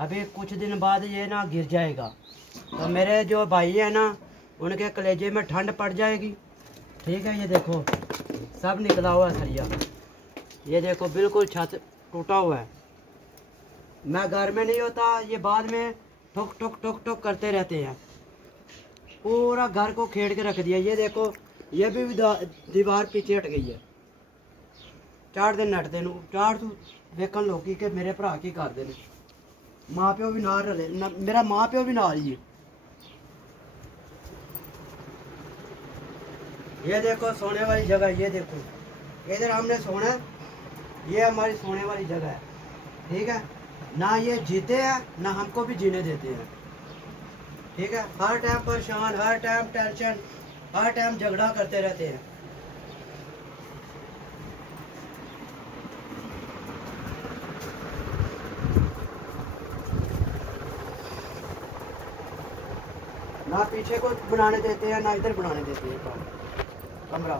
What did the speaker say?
अभी कुछ दिन बाद ये ना गिर जाएगा, तो मेरे जो भाई है ना उनके कलेजे में ठंड पड़ जाएगी। ठीक है, ये देखो सब निकला हुआ है सरिया, ये देखो बिल्कुल छत टूटा हुआ है। मैं घर में नहीं होता, ये बाद में ठुक ठुक ठुक ठुक करते रहते हैं, पूरा घर को खेड़ के रख दिया। ये देखो ये भी दीवार पीछे हट गई है। 4 दिन नटते नू 4 तू देखन लोगी कि मेरे भरा की करते ने, माँ प्यो भी नाल रले, मेरा माँ प्यो भी नाल ही है। ये देखो सोने वाली जगह, ये देखो इधर हमने सोना, ये हमारी सोने वाली जगह है। ठीक है, ना ये जीते हैं ना हमको भी जीने देते हैं। ठीक है, हर टाइम परेशान, हर टाइम टेंशन, हर टाइम झगड़ा करते रहते हैं। ना पीछे को बनाने देते हैं ना इधर बनाने देते हैं कमरा।